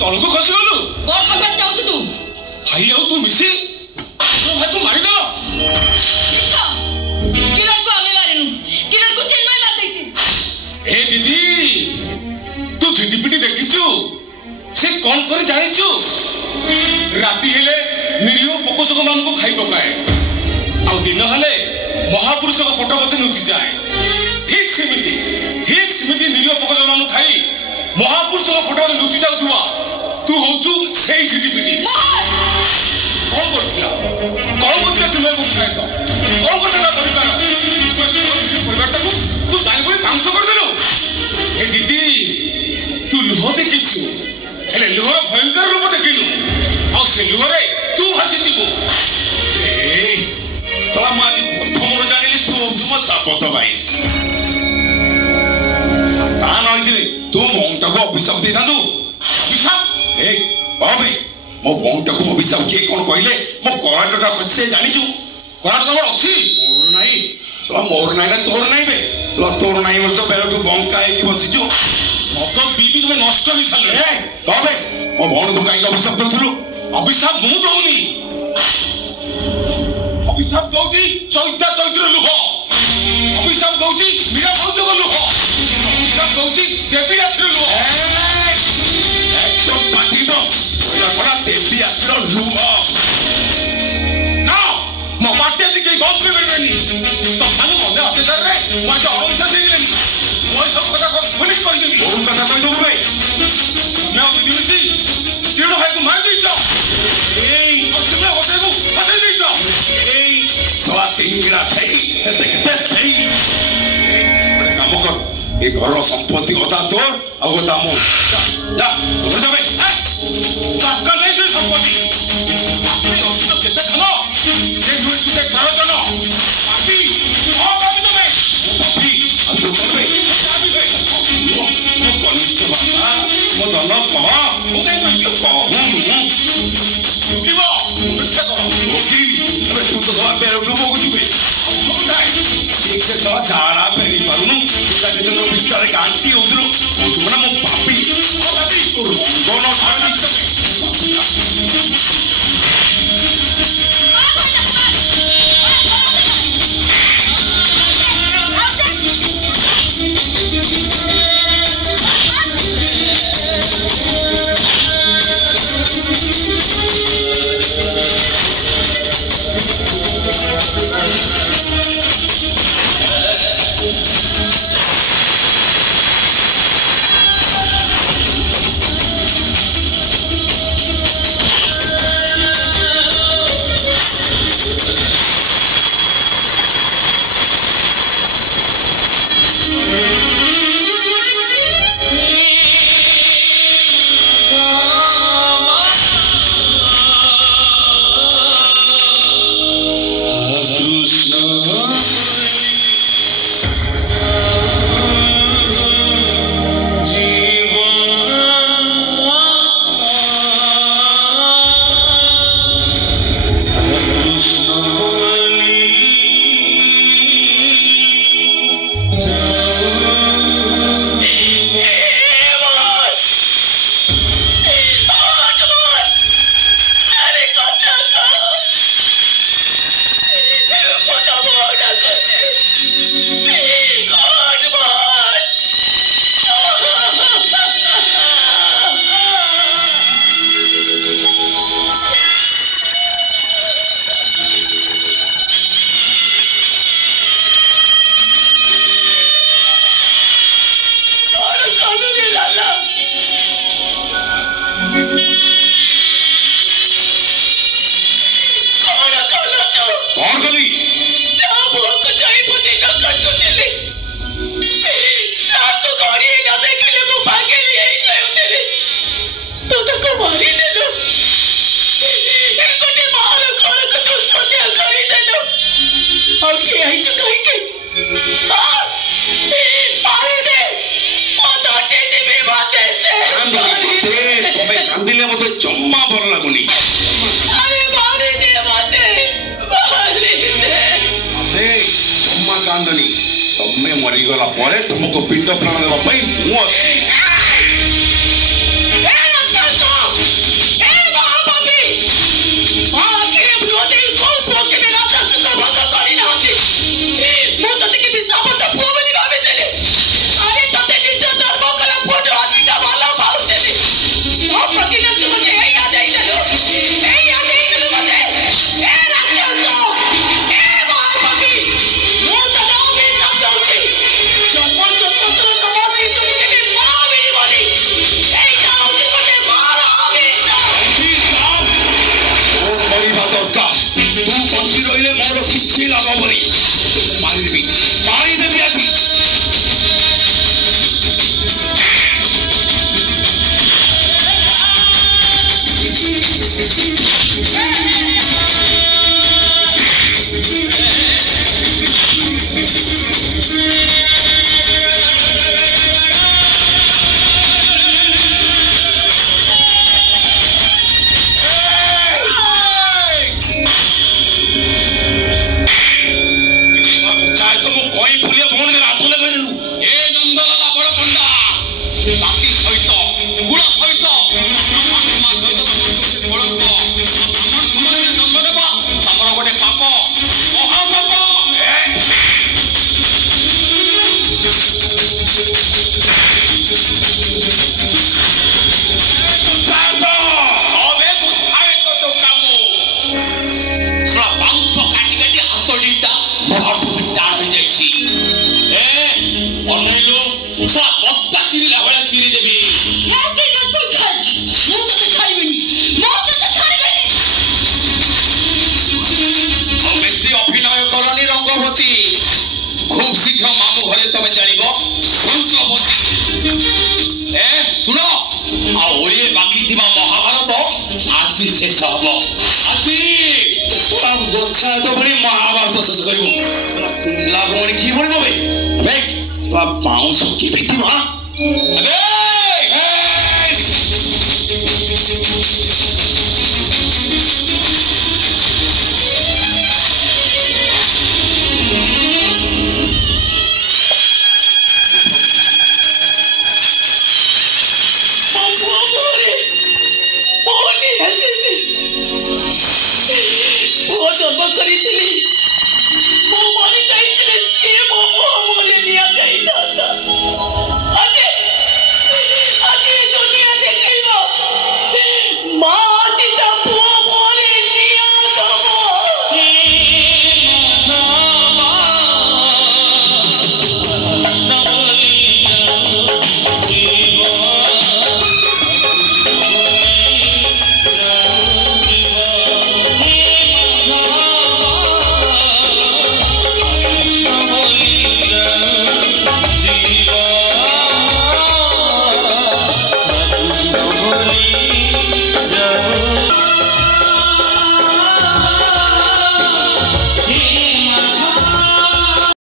ତଳକୁ ଖସିଗଲୁ। କଣ କହିବାକୁ ଚାହୁଁଛୁ ତୁ? ଭାଇ ଆଉ ତୁ ମିଶି ଭାଇକୁ ମାରିଦେଲ। କିରଣକୁ ଆମେ ମାରିନୁ, କିରଣକୁ ଚିନ୍ମୟ ମାରିଦେଇଛି। ଏ ଦିଦି ତୁ ଝିଟିପିଟି ଦେଖିଛୁ? ସେ କଣ କରି ଜାଣିଛୁ? ରାତି ହେଲେ ନିରୀହ ପୋକଶୋକ ମାନଙ୍କୁ ଖାଇ ପକାଏ, ଆଉ ଦିନ ହେଲେ ମହାପୁରୁଷଙ୍କ ଫଟୋ ପଛେ ଲୁଚିଯାଏ। ଠିକ ସେମିତି ନିରୀହ ପୋକଶୋକ ମାନଙ୍କୁ ଖାଇ ମହାପୁରୁଷଙ୍କ ଫଟୋ ପଛେ ଲୁଚି ଯାଉଥିବା ତୁ ହଉଛୁ ସେଇ ଝିଟିପିଟି। କଣ କରୁଥିଲା ଚିନ୍ମୟ ସହିତ? କଣ କରୁଥିଲା ପରିବାର? ପରିବାରଟାକୁ ତୁ ଜାଣିପରି ଧ୍ୱଂସ କରିଦେଲୁ। ଏ ଦିଦି ତୁ ଲୁହ ଦେଖିଛୁ, ହେଲେ ଲୁହର ଭୟଙ୍କର ରୂପ ଦେଖିଲୁ, ଆଉ ସେ ଲୁହରେ ତୁ ଭାସିଯିବୁ। ମୁଁ ଆଜି ପ୍ରଥମରୁ ଜାଣିଲି ତୁ ହଉଛୁ ମୋ ସାପତ ଭାଇ। ତା ନ ହେଇଥିଲେ ତୁ ଭଉଣୀଟାକୁ ଅଭିଶାପ ଦେଇଥାନ୍ତୁ। ଅଭିଶାପ? ଭାଇ ମୋ ଭଉଣୀଟାକୁ ଅଭିଶାପ କିଏ କଣ କହିଲେ ମୋ କରାଟଟା ଖସି ଜାଣିଛୁ? କରାଟ ତମର ଅଛି? ମୋର ନାହିଁ। ମୋର ନାହିଁ ନା ତୋର ନାହିଁ ବେ? ତୋର ନାହିଁ ବୋଲି ତ ବେଳଠୁ ବଙ୍କା ହେଇକି ବସିଛୁ। ମଦ ପିଇବି ତମେ ନଷ୍ଟ ହେଇସାରିଲେ। କବେ ମୋ ଭଉଣୀକୁ କାହିଁକି ଅଭିଶାପ ଦଉଥିଲୁ? ଅଭିଶାପ ମୁଁ ଦଉନି, ଅଭିଶାପ ଦଉଛି ଚୈତ୍ର ଲୁହ, ଅଭିଶାପ ଦଉଛି ମୀରା ଭାଉଜଙ୍କ ଲୁହ, ଅଭିଶାପ ଦଉଛି ଦେବୀ ରାତ୍ରିର ଲୁହ। ଦେବୀ ରାତ୍ରିର ଲୁହ ନା, ମୋ ପାଟି ଆଜି କେହି ବନ୍ଦ କରିପାରିବେନି। ତଥାପି ମନେ ଅତ୍ୟାଚାରରେ ମୁଁ ଆଜି ଅଣନିଶ୍ୱାସ ହେଇଗଲିଣି। ମୁଁ ଏସବୁ କଥା ଖୋଲିକି କହିଦେବି। କୋଉ କଥା କହିଦେବୁ ଭାଇ? ତମେ ଆଉ ଦିଦି ମିଶି କିରଣ ଭାଇକୁ ମାରି ଦେଇଛ, ଆଉ ଚିନ୍ମୟ ହୋଟେଲକୁ ଫସାଇ ଦେଇଛ। କାମ କର, ଏ ଘରର ସମ୍ପତ୍ତି ଅଧା ତୋର ଆଉ ଅଧା ମୋର। ଦରକାର ନାହିଁ ସେ ସମ୍ପତ୍ତି। ଅଛି ତ କେତେ ଧନ, ସେ ନୁହେଁ ସୁଧେ 12 ଜଣ। ପାପି କଣ ପାପି ତମେ? ମୋ କନିଷ୍ଠ ବାପା ମୋ ଧନ କହ। ମୁଁ କାହିଁ କହିବି? ଲୁକିବ, ମିଥ୍ୟା କର। ତୁ ତ ସବା ବେଳକୁ ବହୁଛୁ ଠିକ ସେ ସବା ଝାଡା ଫେରି ପାରୁନୁ। ଭିତରେ ଗାଣ୍ଟି ହଉଥିଲୁ କହୁଛୁ ନା ମୁଁ ପାପି। ରଙ୍ଗନ ତମେ ମରିଗଲା ପରେ ତୁମକୁ ପିଣ୍ଡ ପ୍ରାଣ ଦେବା ପାଇଁ ମୁଁ ଅଛି। ମାଟି ସହିତ ଗୁଳ ସହିତ ମା ସହିତ କଳଙ୍କ ବ୍ରାହ୍ମଣ ସମାଜରେ ଜନ୍ମ ନେବା ତମର ଗୋଟେ ପାପ ମହାପାପ। ବାଉଁଶ କାଟି କାଟି ହାତ ଦିଟା ମହାଠୁ ଟାଣ ହେଇଯାଇଛି। ଅନେଇଲୁ ବତ୍ତା ଚିରିଲା ଭଳିଆ ଚିରି ଦେବି। ବେଶୀ ଅଭିନୟ କରନି ରଙ୍ଗବତୀ। ଖୁବ୍ ଶୀଘ୍ର ମାମୁଁ ଘରେ ତମେ ଜାଣିବ ସଞ୍ଚବତୀ। ଶୁଣ ଆଉ ଓଳିଏ ବାକି ଥିବା ମହାଭାରତ ଆଜି ଶେଷ ହବ। ଆଜି ଗୋଛା ତ ଭଳି ମହାଭାରତ ଶେଷ କରିବୁ। ପିଲା ଭଉଣୀ କି ଭଳି ନବେ ବାଉଁଶ କି ଭିତିବ ଏବେ